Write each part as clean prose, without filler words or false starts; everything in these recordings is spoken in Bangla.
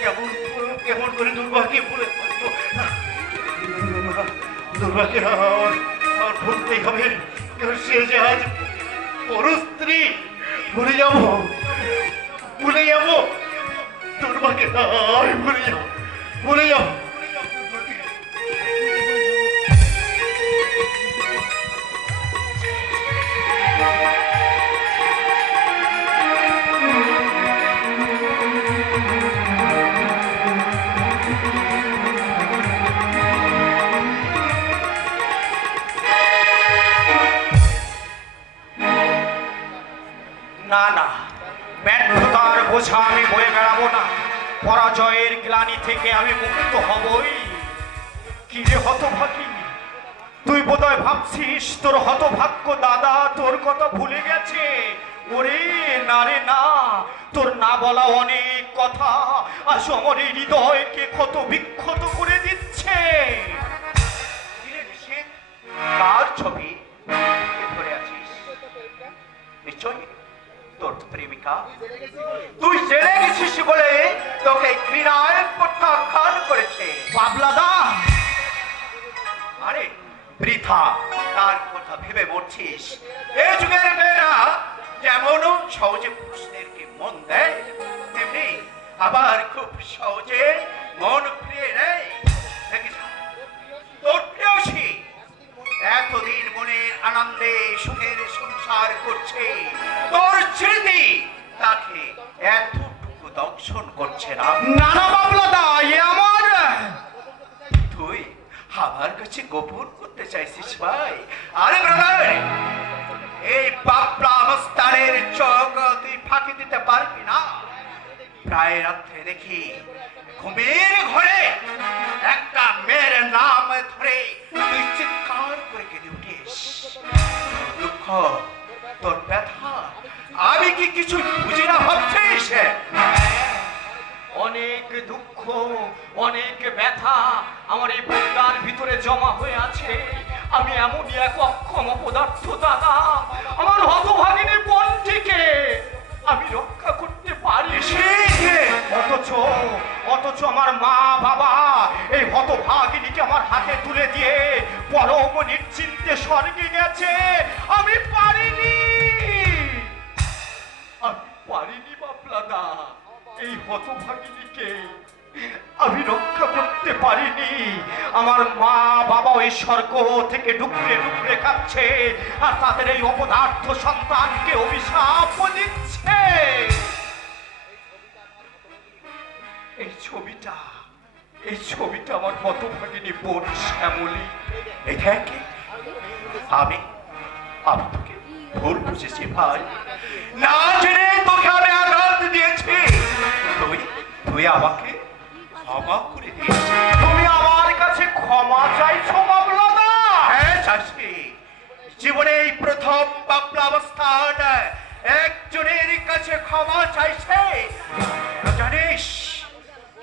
কেমন কেমন করে দুর্ভাগ্যে ভুলে দুর্ভাগ্যে আর ভুলতেই হবে। সে যে আজ পরস্ত্রী ভুলে যাবো দুর্ভাগ্যে ভুলে যাবো। না না, ব্যর্থতার বোঝা আমি বয়ে বেড়াবো না। পরাজয়ের গ্লানি থেকে আমি মুক্ত হবই। কি রে হতভাগী, তুই বোধহয় ভাবছিস তোর হতভাগ্য দাদা তোর কথা ভুলে গেছে। ওরে না রে না, তোর না বলা অনেক কথা আজ আমার এই হৃদয়কে ক্ষত বিক্ষত করে দিচ্ছে। কার ছবি ধরে আছিস? নিশ্চয়ই তোর প্রেমিকা। তুই জেলে গেছিস বলে তোকে ঘৃণায় প্রত্যাখ্যান করেছে। বাবলাদা, আরে বৃথা তার কথা ভেবে মরছিস। এই যুগের মেয়েরা যেমন সহজে পুরুষদের মন দেয়, তেমনি আবার খুব সহজে মন ফিরিয়ে নেয়। তোর প্রেয়সী এতদিন মনের আনন্দে সুখের সংসার করছে, তোর স্মৃতি তাকে এতটুকু দংশন করছে না। নানা বাবলাদা, এ আমার তুই আমার কাছে গোপন করতে চাইছিস ভাই? আরে ব্রাদার, এই বাবলা মস্তানের চোখ তুই ফাঁকি দিতে পারবি না। প্রায় রাত্রে দেখি ঘুমের ঘরে একটা মেয়ের নাম ধরে তুই চিৎকার করে কেঁদে উঠিস। দুঃখ, তোর ব্যথা আমি কি কিছু বুঝি না ভাবছিস? অনেক দুঃখ, অনেক ব্যথা আমার এই বুকটার ভিতরে জমা হয়ে আছে। আমি এমনই এক অক্ষম পদার্থ দাদা, আমার হতভাগিনী বোনটিকে আমি রক্ষা করতে পারি। অথচ আমার মা বাবা এই হতভাগিনীকে আমার হাতে তুলে দিয়ে পরম নিশ্চিন্তে স্বর্গে গেছে। আমি পারিনি বাবলাদা, এই হতভাগিনীকে আমি রক্ষা করতে পারিনি। আমার মা বাবা ওই স্বর্গ থেকে ডুকরে ডুকরে কাঁপছে, আর তাদের এই অপদার্থ সন্তানকে অভিশাপ দিচ্ছে। এই ছবিটা আমার হতভাগিনী বোন শ্যামলী। এই দেখ, আমি তোকে ভুল বুঝেছি ভাই। না জেনে তোকে আমি আঘাত দিয়েছি। তুই আমাকে ক্ষমা করে দিয়েছি। তুমি আমার কাছে ক্ষমা চাইছো বাবলাদা? হ্যাঁ চাইছি। জীবনে এই প্রথম বাবলা অবস্থান একজনের কাছে ক্ষমা চাইছে। জানিস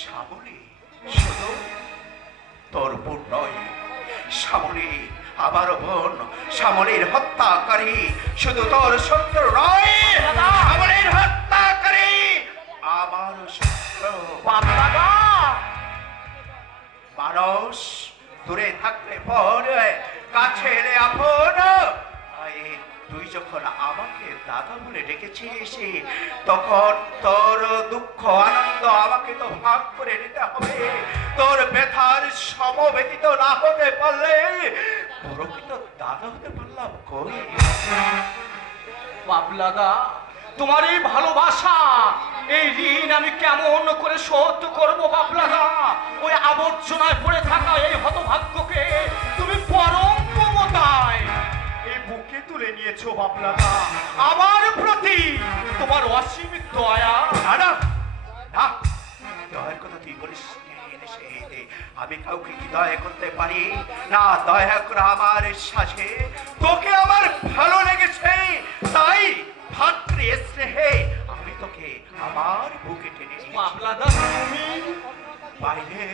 শ্যামলী শুধু তোর বোন নয়, শ্যামলী আমার বোন। শ্যামলীর হত্যাকারী শুধু তোর শত্রু নয়, শ্যামলীর হত্যাকারী আমার শত্রু। মানুষ দূরে থাকলে পর কাছে এলে আপন। তুই যখন আমাকে দাদা বলে ডেকেছিস, তখন তোর দুঃখ আনন্দ আমাকে তো ভাগ করে নিতে হবে। তোর ব্যথার সমবেদিত না হতে পারলে প্রকৃত দাদা হতে পারলাম কই? বাবলাদা, তোমার এই ভালোবাসা, এই ঋণ আমি কেমন করে শোধ করবো বাবলাদা? ওই আবর্জনায় পড়ে থাকা এই হতভাগ্যকে তুমি পরম মমতায় এই বুকে তুলে নিয়েছো বাবলাদা। আমার প্রতি তোমার অসীম দয়া। না, দয়ার কথা তুই বলিস আমি কাউকে কি দয়া করতে পারি না? দয়া করে আমার সাথে তোকে আমার ভালো লেগেছে, তাই ভাতৃ স্নেহে আমি তোকে আমার বুকে টেনে বাইরে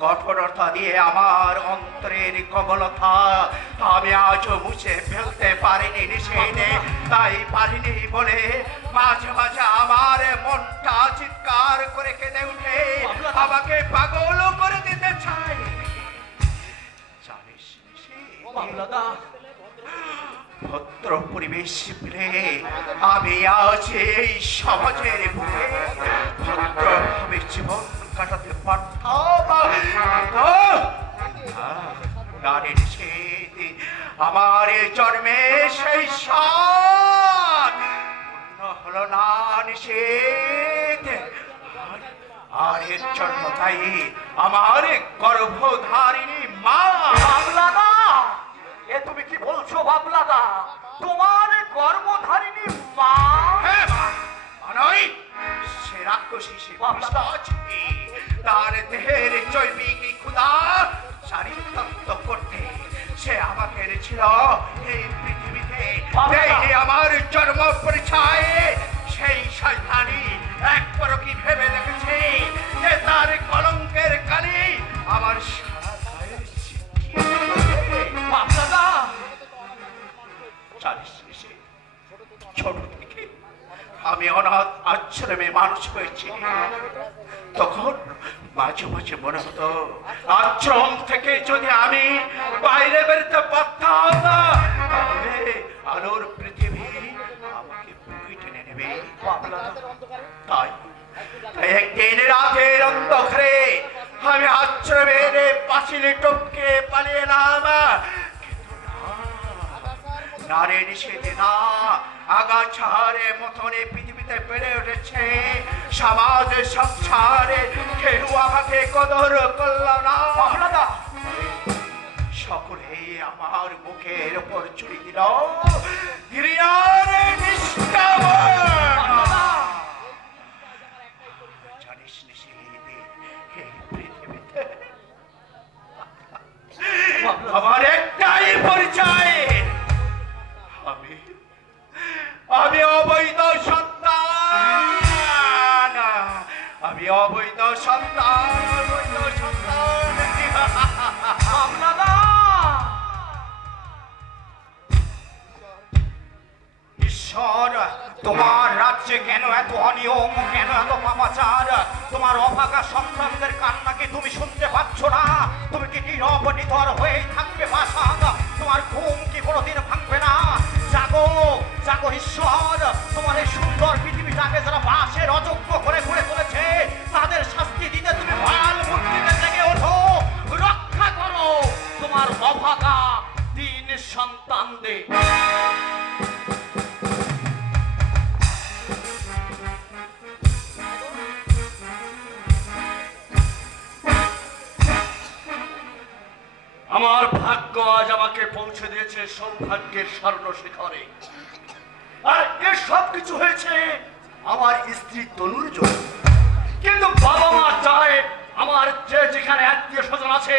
কঠোরতা দিয়ে আমার অন্তরের কমলতা আমি আজও মুছে ফেলতে পারিনি নিষেধে। তাই পারিনি বলে মাঝে মাঝে আমার মনটা চিৎকার করে কেঁদে দেশ পেলে আমি আজ এই সমাজের বুকে ভদ্রভাবে জীবন কাটাতে পারতাম। নারীর নিষেধ আমার এ জন্মে সেই সাত পূর্ণ হলো না নিষেধ। আর এর জন্য তাই আমার গর্ভধারিণী মা। বাবলাদা, এ তুমি কি বলছো বাবলাদা? তোমার গর্ভধারিণী মা? হ্যাঁ মা, নয় সে রাক্ষসী, সে পিশাচ। তার দেহের জৈবিক ক্ষুধা চারিত্রান্ত করতে সে আমাকে এনেছিল এই পৃথিবীতে। এই আমার জন্ম পরিচয় সেই শয়তানি একবারও কি ভেবে দেখেছে যে তার কলঙ্কের কালি আমার সারা গায়ে ছিটিয়ে দেবে? বাবলাদা, জানিস সে ছোট থেকে আমি অনাথ আশ্রমে মানুষ হয়েছি। তখন মাঝে মাঝে মনে হতো আশ্রম থেকে যদি আমি বাইরে বেরোতে পারতাম তাহলে আলোর পৃথিবী আমাকে বুকে টেনে নেবে। তাই একদিন রাতের অন্ধকারে আমি আশ্রমের পাঁচিলে টপকে পালিয়ে এলাম। নারী নিষেধে না আগাছারে মতনে পৃথিবীতে বেড়ে উঠেছে সমাজ সংসারে, কেউ আমাকে কদর করল না। সকলে আমার মুখের উপর ছুরি দিল ঘৃণার নিষ্কামনা। জানিস নিষেধে এই পৃথিবীতে আমার একটাই পরিচয়, আমি অবৈধ সন্তান, আমি অবৈধ সন্তান, অবৈধ সন্তান। বাবলাদা, ঈশ্বর, তোমার রাজ্যে কেন এত অনিয়ম, কেন এত পাপাচার? তোমার অভাগা সন্তানদের কান্নাকে তুমি শুনতে পাচ্ছ না? তুমি কি নিরবনিধর হয়ে থাকবে বাসা? তোমার ঘুম কি কোনোদিন ভাঙবে না? জাগো, জাগো ঈশ্বর, তোমার এই সুন্দর পৃথিবীটাকে যারা বাসের অযোগ্য করে ঘুরে তুলেছে তাদের শাস্তি দিতে তুমি ভাল মূর্তিতে জেগে ওঠো, রক্ষা করো তোমার অভাগা তিন সন্তানদের। আমার ভাগ্য আজ আমাকে পৌঁছে দিয়েছে সৌভাগ্যের স্বর্ণ শিখরে। আর এর সব কিছু হয়েছে আমার স্ত্রী তনুর জন্য। কিন্তু বাবা মা চায় আমার যে যেখানে আত্মীয় স্বজন আছে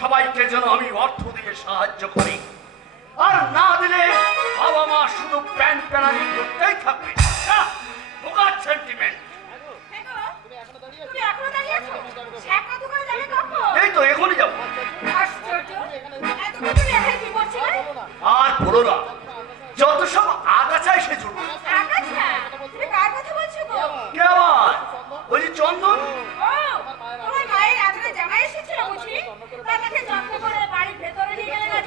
সবাইকে যেন আমি অর্থ দিয়ে সাহায্য করি। আর না দিলে বাবা মা শুধু প্যান্ট প্যানানি করতেই থাকবে। বোকার সেন্টিমেন্ট। এই তো এখনই যাবো। আর বলো না, যত সব আগাছা এসে জুড়বে। কে আবার? ওই যে চন্দন।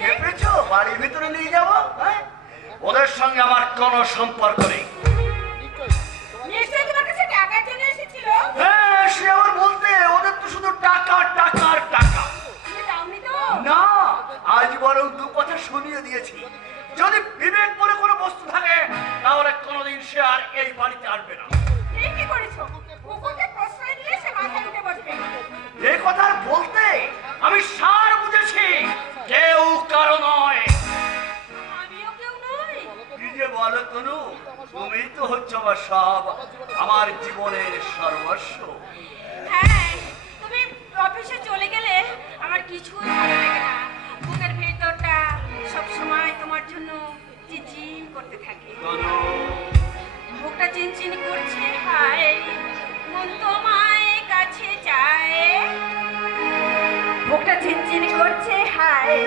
ভেবেছো বাড়ির ভিতরে নিয়ে যাবো? ওদের সঙ্গে আমার কোনো সম্পর্ক নেই। হ্যাঁ, সে আবার বলতে ওদের তো শুধু টাকা টাকা আর টাকা। না, আজ বরং দু কথা শুনিয়ে দিয়েছি, যদি বিবেক বলে কোনো বস্তু থাকে তাহলে কোনোদিন সে আর এই বাড়িতে আসবে না। এই কথা বলতে আমি সার বুঝেছি, কেউ কারো নয়। কি যে বলো তনু, তুমি তো হচ্ছে আমার সব, আমার জীবনের সর্বস্ব। হ্যাঁ, তুমি অফিসে চলে গেলে আমার কিছুই ভালো লাগে না। বুকের ভেতরটা সবসময় তোমার জন্য চিনচিন করতে থাকে। তনু, বুকটা চিনচিন করছে, হায় মন তোমায় কাছে চায়। বুকটা চিনচিন করছে, হায়